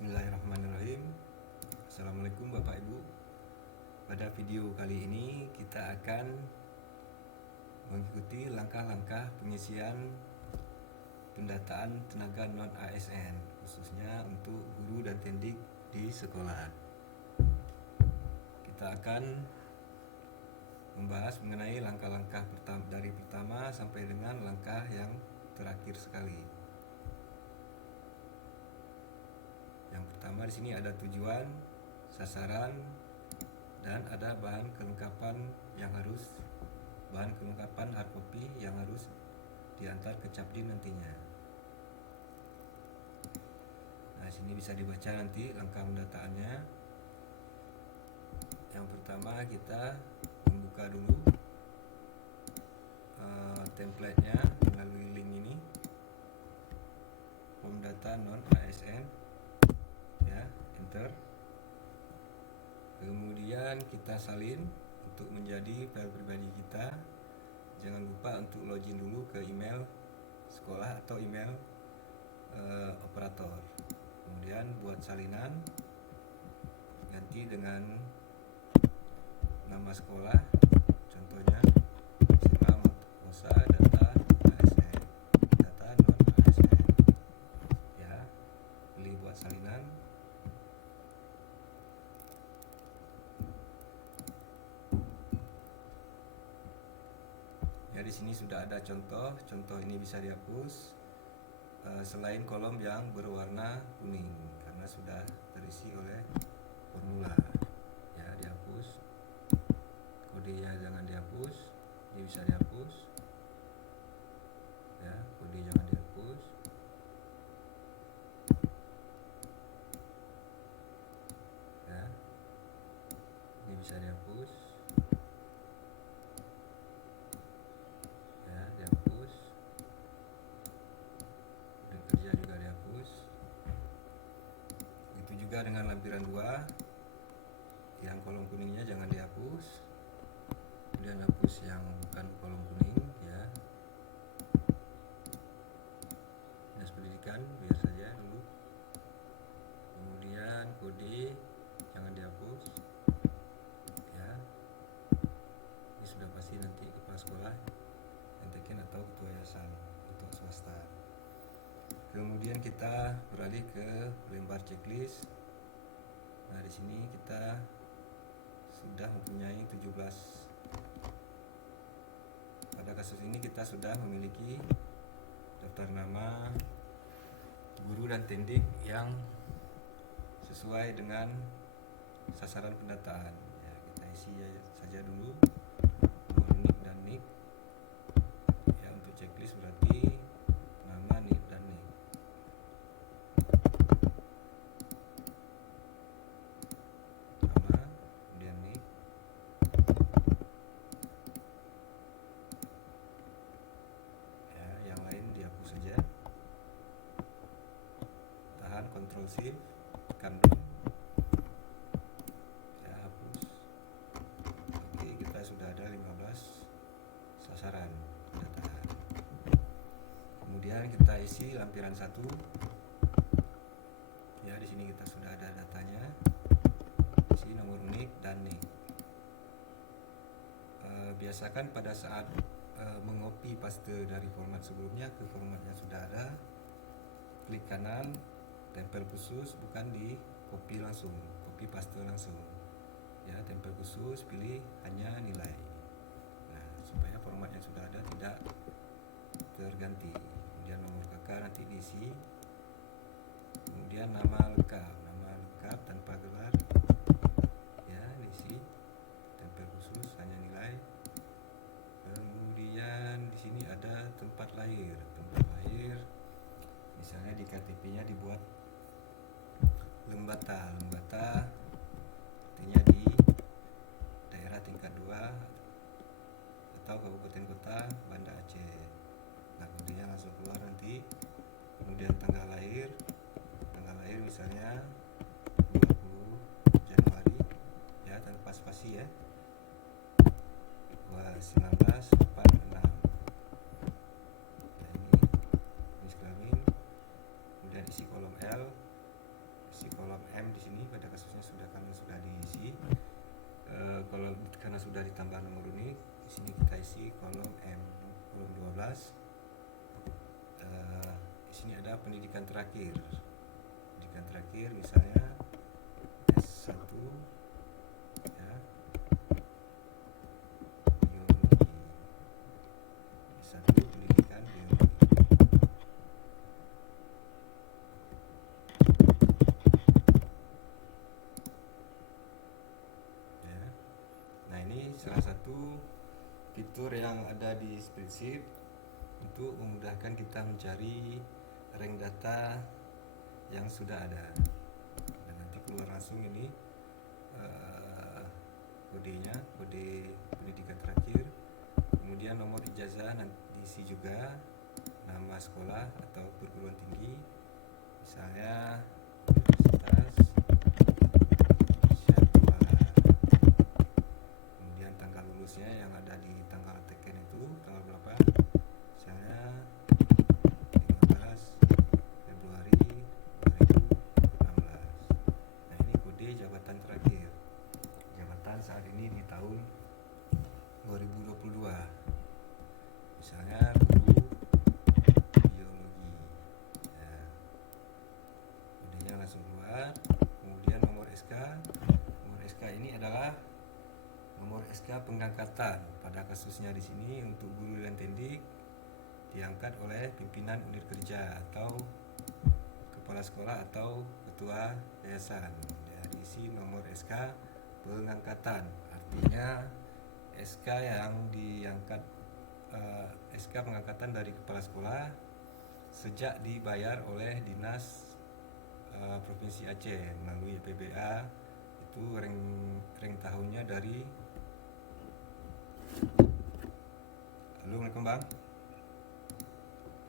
Bismillahirrahmanirrahim. Assalamualaikum Bapak Ibu. Pada video kali ini kita akan mengikuti langkah-langkah pengisian pendataan tenaga non-ASN, khususnya untuk guru dan tendik di sekolah. Kita akan membahas mengenai langkah-langkah dari pertama sampai dengan langkah yang terakhir sekali. Yang pertama di sini ada tujuan, sasaran, dan ada bahan kelengkapan hard copy yang harus diantar ke Capdim nantinya. Nah, sini bisa dibaca nanti langkah pendataannya. Yang pertama kita membuka dulu template-nya melalui link ini, form data non ASN. Ya, enter. Kemudian kita salin untuk menjadi file pribadi kita. Jangan lupa untuk login dulu ke email sekolah atau email operator. Kemudian buat salinan, ganti dengan nama sekolah, contohnya SMA Mosa data ASN, data non ASN. Ya, pilih buat salinan. Ya, di sini sudah ada contoh ini bisa dihapus selain kolom yang berwarna kuning karena sudah terisi oleh formula. Ya, dihapus. Kodenya jangan dihapus, ini bisa dihapus. Ya, kode jangan dihapus. Ya, ini bisa dihapus. Ya, dihapus. Dan kerja juga dihapus. Itu juga dengan lampiran 2, yang kolom kuningnya jangan dihapus. Kemudian hapus yang bukan kolom kuning, ya. Dinas pendidikan biar saja dulu. Kemudian kode jangan dihapus. Ya, ini sudah pasti nanti kepala sekolah yang atau ketua yayasan untuk swasta. Kemudian kita beralih ke lembar checklist. Nah, di sini kita sudah mempunyai 17. Pada kasus ini kita sudah memiliki daftar nama guru dan tendik yang sesuai dengan sasaran pendataan. Ya, kita isi saja dulu nomor NIK dan NIK. Ya, untuk checklist berarti nama, NIK, dan NIK. Nama, kemudian NIK. Ya, yang lain dihapus saja. Tahan, Ctrl Shift, tekan down. Ya, hapus. Oke, kita sudah ada 15 sasaran pendataan. Kemudian kita isi lampiran 1. Ya, di sini kita sudah ada datanya. Isi nomor NIK dan NIK. Biasakan pada saat mengopi paste dari format sebelumnya ke format yang sudah ada, klik kanan, tempel khusus, bukan di copy langsung, copy paste langsung. Ya, tempel khusus, pilih hanya nilai. Nah, supaya format yang sudah ada tidak terganti. Kemudian nomor kakak nanti diisi. Kemudian nama lengkap tanpa gelar. Ya, diisi. Tempel khusus, hanya nilai. Kemudian di sini ada tempat lahir. Misalnya di KTP-nya dibuat Lembata artinya di daerah tingkat 2 atau kabupaten kota Banda Aceh. Nah, kodenya langsung keluar nanti. Kemudian tanggal lahir misalnya 20 Januari, ya, tanpa spasi, ya, 1946. Nah, ini jenis kelamin. Kemudian isi kolom L, isi kolom M di sini pada kasusnya sudah diisi. Kalau karena sudah ditambah nomor unit, di sini kita isi kolom M, kolom 12. Di sini ada pendidikan terakhir. Pendidikan terakhir misalnya S1 ya, biologi. S1 pendidikan biologi. Ya. Nah, ini salah satu fitur yang ada di spreadsheet untuk memudahkan kita mencari rank data yang sudah ada, dan nanti keluar langsung ini kodenya, kode pendidikan terakhir, kemudian nomor ijazah nanti diisi juga, nama sekolah atau perguruan tinggi, misalnya Universitas Syahkuala, kemudian tanggal lulusnya yang ada di tanggal teken itu tanggal berapa, misalnya 15 Februari 2016. Nah, ini kode jabatan terakhir, jabatan saat ini di tahun 2022, misalnya guru biologi ya. Kodenya langsung keluar. Kemudian nomor SK. Nomor SK ini adalah nomor SK pengangkatan. Pada kasusnya di sini untuk guru dan tendik diangkat oleh pimpinan unit kerja atau kepala sekolah atau ketua yayasan. Ya, diisi nomor SK pengangkatan. Artinya SK yang diangkat, SK pengangkatan dari kepala sekolah sejak dibayar oleh Dinas Provinsi Aceh melalui PBA, itu rank tahunnya dari. Halo, Assalamualaikum Bang.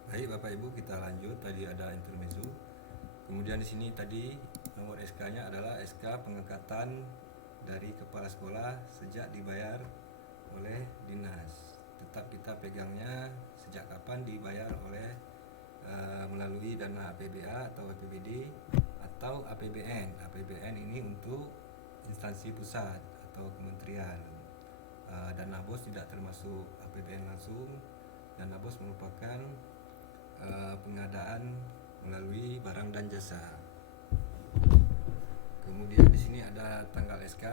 Baik Bapak Ibu, kita lanjut. Tadi ada intermezzo. Kemudian di sini tadi nomor SK-nya adalah SK pengangkatan dari kepala sekolah sejak dibayar oleh dinas. Tetap kita pegangnya sejak kapan dibayar oleh melalui dana APBA atau APBD atau APBN. APBN ini untuk instansi pusat atau kementerian. Dana BOS tidak termasuk APBN langsung. Dana BOS merupakan pengadaan melalui barang dan jasa. Kemudian di sini ada tanggal SK.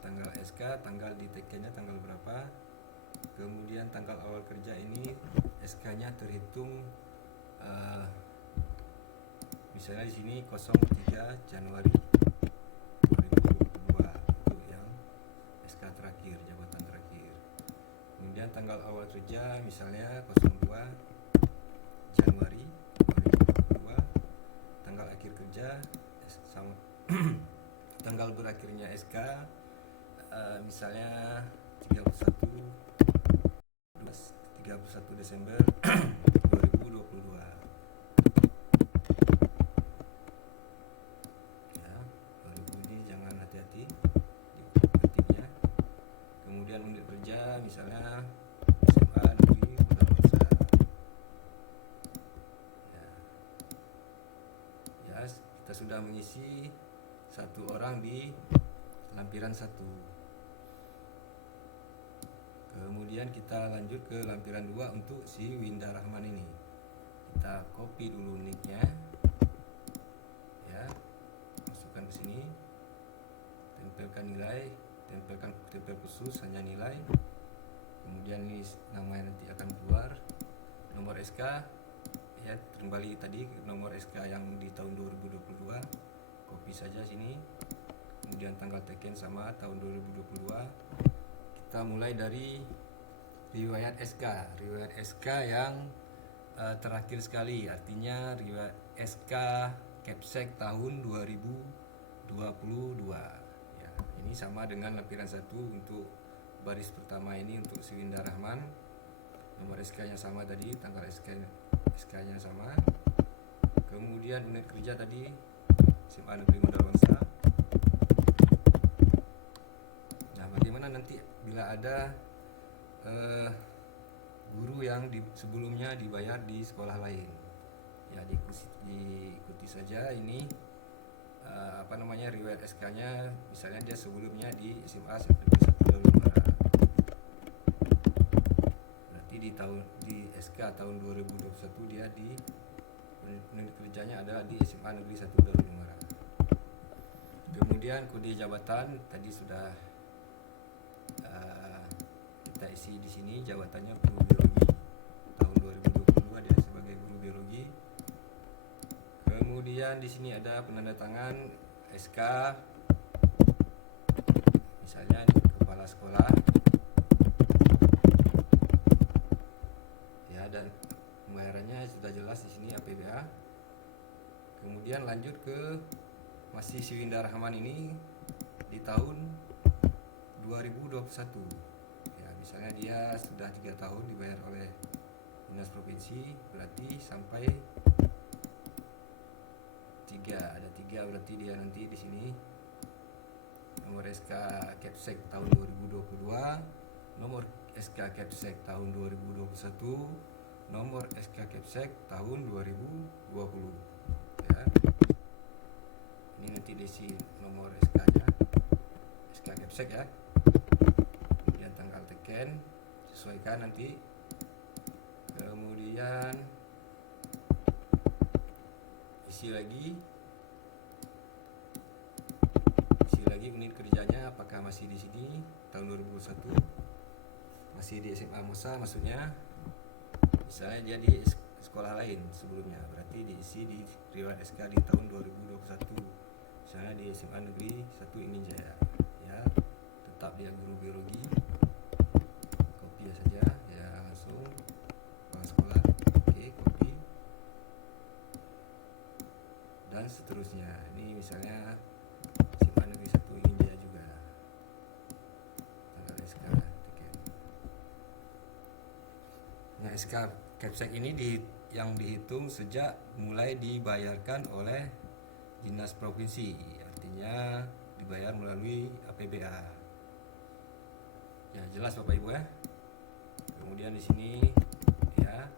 Tanggal SK, tanggal di tekennya tanggal berapa. Kemudian tanggal awal kerja ini SK-nya terhitung misalnya di sini 03 Januari 2022 untuk yang SK terakhir, jabatan terakhir. Kemudian tanggal awal kerja misalnya 02 Januari 2022. Tanggal akhir kerja sama tanggal berakhirnya SK misalnya 31 Desember 2022 ya. 2000 ini jangan hati-hati di ketiknya. Kemudian unit kerja misalnya SMA Negeri Kota Bangsa ya. Ya, kita sudah mengisi satu orang di lampiran 1. Kemudian kita lanjut ke lampiran 2 untuk si Winda Rahman ini. Kita copy dulu nicknya ya, masukkan ke sini, tempelkan nilai, tempel khusus hanya nilai. Kemudian ini namanya nanti akan keluar. Nomor SK ya, kembali tadi nomor SK yang di tahun 2022, copy saja sini. Kemudian tanggal teken sama tahun 2022. Kita mulai dari riwayat SK. Riwayat SK yang terakhir sekali, artinya riwayat SK Kepsek tahun 2022 ya. Ini sama dengan lampiran 1 untuk baris pertama ini untuk si Winda Rahman. Nomor SK-nya sama tadi, tanggal SK-nya sama. Kemudian unit kerja tadi SMA Negeri Kota Bangsa. Nah, bagaimana nanti bila ada guru yang sebelumnya dibayar di sekolah lain Ya diikuti saja ini riwayat SK-nya. Misalnya dia sebelumnya di SMA Negeri 1 Daun Muara, berarti di SK tahun 2021 dia di unit kerjanya adalah di SMA Negeri 1 Daun Muara. Kemudian kode jabatan tadi sudah kita isi di sini. Jabatannya guru biologi. Tahun 2022 dia sebagai guru biologi. Kemudian di sini ada penanda tangan SK, misalnya di kepala sekolah, ya, dan pembayarannya sudah jelas di sini APBA. Kemudian lanjut ke masih si Winda Rahman ini di tahun 2021. Ya, misalnya dia sudah 3 tahun dibayar oleh Dinas Provinsi, berarti sampai 3, ada 3, berarti dia nanti di sini nomor SK Kepsek tahun 2022, nomor SK Kepsek tahun 2021, nomor SK Kepsek tahun 2020. Ya. Ini nanti diisi nomor SK-nya, SK Kepsek ya. Kemudian tanggal teken sesuaikan nanti. Kemudian isi lagi unit kerjanya, apakah masih di sini tahun 2021, masih di SMA Musa maksudnya. Misalnya dia di sekolah lain sebelumnya, berarti diisi di riwayat SK di tahun 2021. Misalnya di SMA Negeri 1 Ingin Jaya, ya, tetap dia guru biologi, copy saja ya, langsung kepala sekolah, oke, copy, dan seterusnya. Ini misalnya SMA Negeri 1 Ingin Jaya juga, tanggal SK tiket. Nah, SK Kepsek ini yang dihitung sejak mulai dibayarkan oleh Dinas Provinsi, artinya dibayar melalui APBA. Ya, jelas Bapak Ibu ya. Kemudian di sini ya,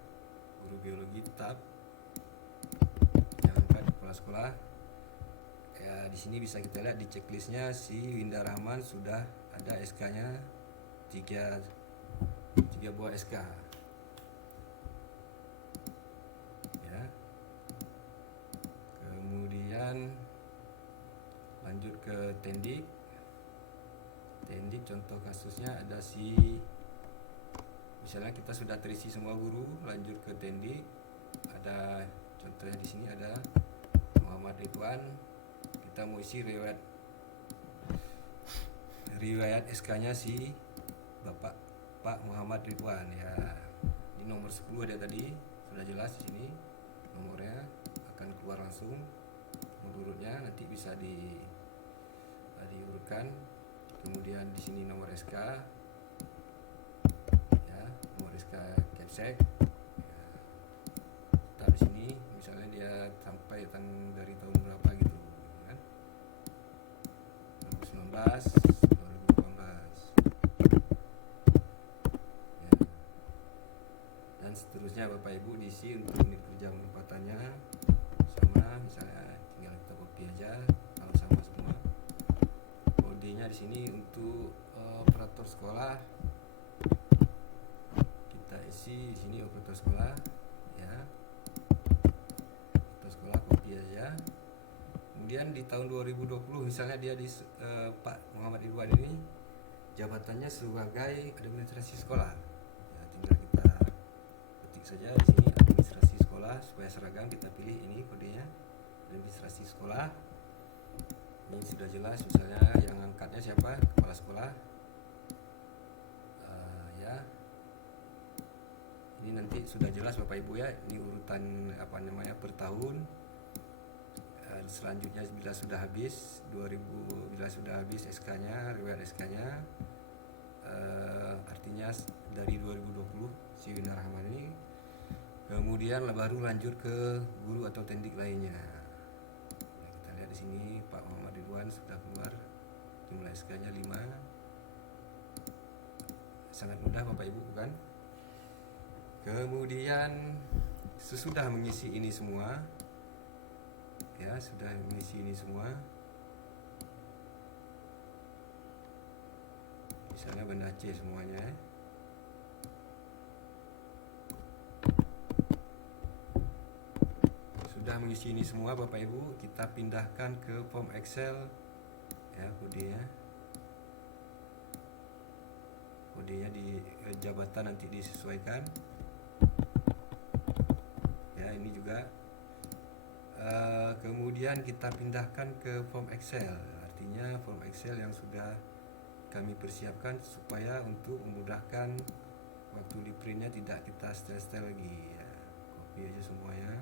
guru biologi tetap yang angkat kepala sekolah. Ya, di sini bisa kita lihat di checklistnya si Winda Rahman sudah ada SK-nya 3 buah SK. Ya. Kemudian lanjut ke Tendik. Contoh kasusnya ada misalnya kita sudah terisi semua guru, lanjut ke Tendik. Ada contohnya di sini ada Muhammad Ridwan. Kita mau isi riwayat SK-nya si Pak Muhammad Ridwan ya. Di nomor 10 ada tadi, sudah jelas di sini nomornya akan keluar langsung urutnya, nanti bisa diurutkan. Kemudian di sini nomor SK ya, nomor SK Kepsek ya. Kita di sini misalnya dia sampai dari tahun berapa gitu kan, 2019, 2018 ya. Dan seterusnya Bapak Ibu diisi untuk unit kerja penempatannya sama, misalnya tinggal kita copy aja kalau sama semua. Kodenya di sini untuk operator sekolah kita isi di sini operator sekolah ya, operator sekolah copy aja. Kemudian di tahun 2020 misalnya dia di Pak Muhammad Ridwan ini jabatannya sebagai administrasi sekolah ya, tinggal kita ketik saja di sini administrasi sekolah supaya seragam. Kita pilih ini kodenya administrasi sekolah. Ini sudah jelas, misalnya yang angkatnya siapa, kepala sekolah ya. Ini nanti sudah jelas Bapak Ibu ya, ini urutan per tahun. Selanjutnya bila sudah habis SK-nya, riwayat SK-nya, artinya dari 2020 si Winda Rahman ini. Kemudian baru lanjut ke guru atau tendik lainnya. Kita lihat di sini Pak Muhammad Ridwan sudah keluar, jumlah SK-nya 5. Sangat mudah Bapak Ibu bukan? Kemudian sesudah mengisi ini semua, ya, sudah mengisi ini semua, misalnya benda C semuanya, sudah mengisi ini semua Bapak Ibu, kita pindahkan ke form Excel, ya, kodenya di jabatan nanti disesuaikan, ya. Ini juga kemudian kita pindahkan ke form Excel, artinya form Excel yang sudah kami persiapkan supaya untuk memudahkan waktu di printnya tidak kita setel-setel lagi, ya. Copy aja semuanya,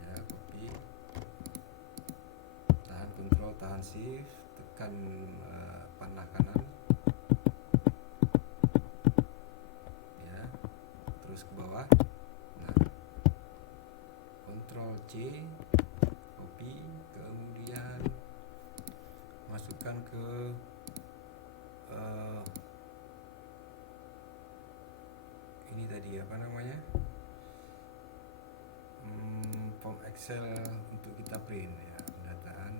ya, copy, tahan Ctrl, tahan Shift, tekan panah kanan, ya, terus ke bawah. Nah, Ctrl C, copy, kemudian masukkan ke ini tadi apa namanya, form Excel untuk kita print, ya, pendataan.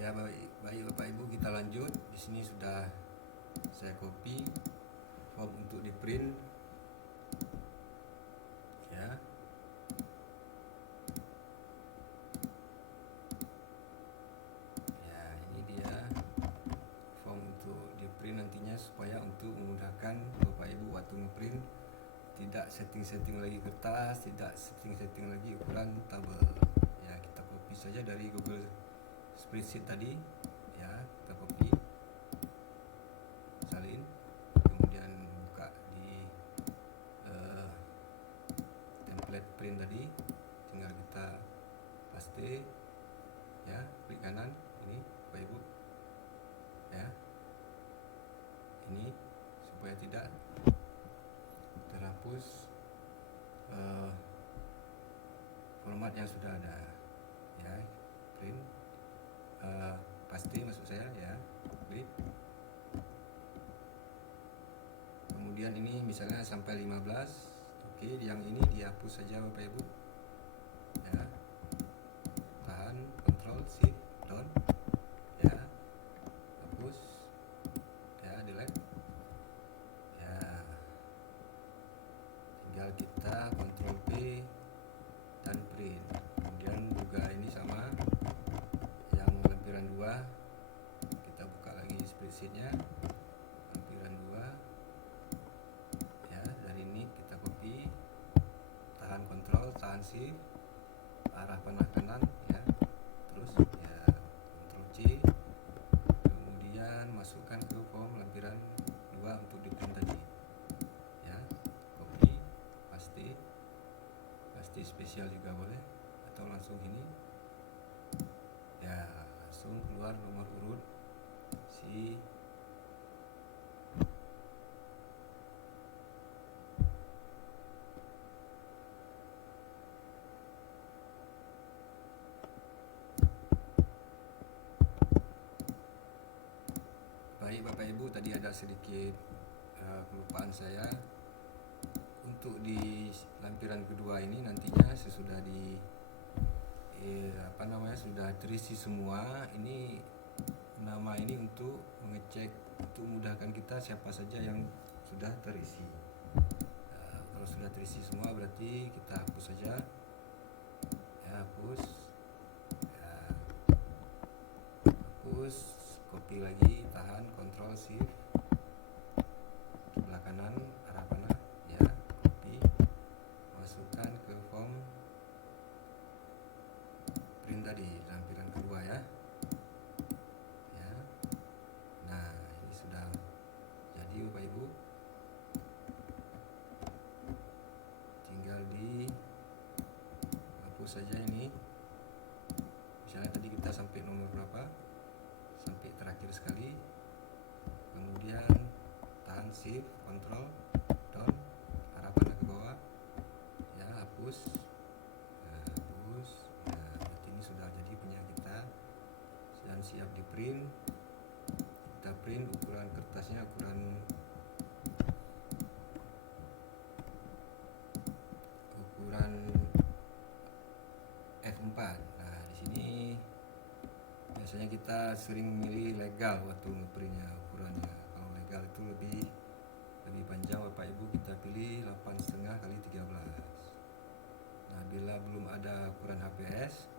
Ya, baik Bapak Ibu, kita lanjut. Di sini sudah saya copy form untuk di print, ya. Ya, ini dia form untuk di print nantinya, supaya untuk memudahkan Bapak Ibu waktu ngeprint, tidak setting-setting lagi kertas, tidak setting-setting lagi ukuran tabel, ya. Kita copy saja dari Google Spreadsheet tadi, ya, kita copy, salin, kemudian buka di template print tadi, tinggal kita paste, ya, klik kanan ini Bapak Ibu, ya, ini supaya tidak terhapus format yang sudah ada, ya. Print, paste maksud saya, ya, klik. Kemudian ini misalnya sampai 15, oke, yang ini dihapus saja Bapak Ibu, ya, tahan Ctrl Shift down, ya, hapus, ya, delete, ya. Tinggal kita Ctrl P dan print. Kemudian juga ini sama, yang lampiran 2, kita buka lagi spreadsheetnya, lampiran 2, ya. Dari ini kita copy, tahan Ctrl, tahan Shift, arah panah kanan, ya, terus, ya, Ctrl C, kemudian masukkan ke form lampiran 2 untuk di print tadi, ya. Copy, paste spesial juga boleh, atau langsung ini, ya, langsung keluar nomor urut si baik Bapak Ibu, tadi ada sedikit kelupaan saya. Untuk di lampiran kedua ini nantinya sesudah sudah terisi semua, ini nama ini untuk mengecek, untuk memudahkan kita siapa saja yang sudah terisi. Kalau sudah terisi semua berarti kita hapus saja, ya, hapus, ya, hapus, copy lagi, tahan Ctrl Shift, sebelah kanan arah panah, ya, copy, masukkan ke form print tadi, lampiran kedua, ya. Ya. Nah, ini sudah jadi Bapak Ibu. Tinggal di hapus saja ini. Misalnya tadi kita sampai nomor berapa? Sampai terakhir sekali. sering memilih legal waktu ngeprintnya ukurannya. Kalau legal itu lebih panjang Bapak Ibu, kita pilih 8,5 kali 13. Nah, bila belum ada ukuran HPS,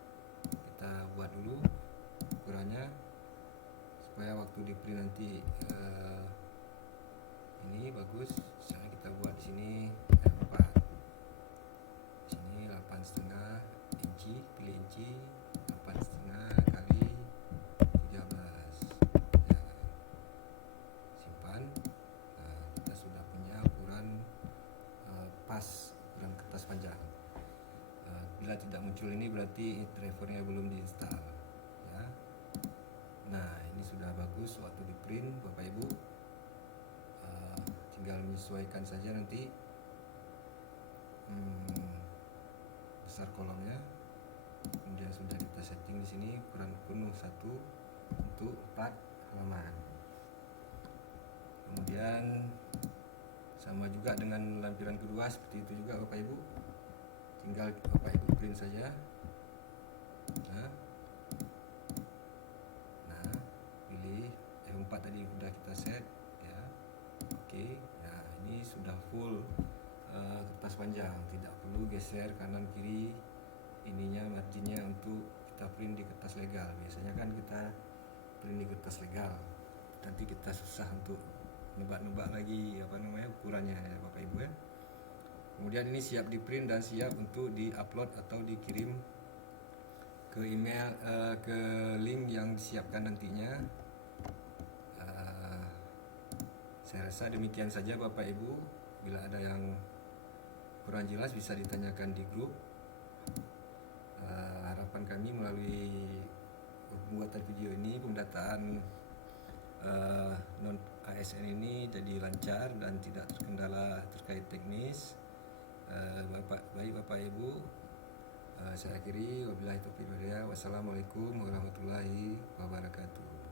kita buat dulu ukurannya supaya waktu di print nanti ini bagus. Misalnya kita buat di sini 4, sini 8,5 inci, pilih inci 8,5 kali 13 ya, simpan. Nah, kita sudah punya ukuran pas, ukuran kertas panjang. Bila tidak muncul ini berarti drivernya belum diinstal ya. Nah, ini sudah bagus waktu di print Bapak Ibu. Tinggal menyesuaikan saja nanti besar kolomnya. Kemudian sudah kita setting di sini ukuran penuh 1 untuk 4 halaman. Kemudian sama juga dengan lampiran kedua, seperti itu juga Bapak Ibu. Tinggal Bapak Ibu print saja. Nah, pilih F4 tadi sudah kita set ya. Oke. Nah, ini sudah full kertas panjang, tidak perlu geser kanan kiri ininya, marginnya untuk kita print di kertas legal. Biasanya kan kita print di kertas legal, nanti kita susah untuk nebak-nebak lagi ukurannya ya Bapak Ibu ya. Kemudian ini siap di print dan siap untuk di-upload atau dikirim ke email, ke link yang disiapkan nantinya. Saya rasa demikian saja Bapak Ibu. Bila ada yang kurang jelas bisa ditanyakan di grup. Harapan kami melalui pembuatan video ini, pendataan non ASN ini jadi lancar dan tidak terkendala terkait teknis. Baik Bapak Ibu, saya akhiri. Wabillahi taufiq wal hidayah. Wassalamualaikum warahmatullahi wabarakatuh.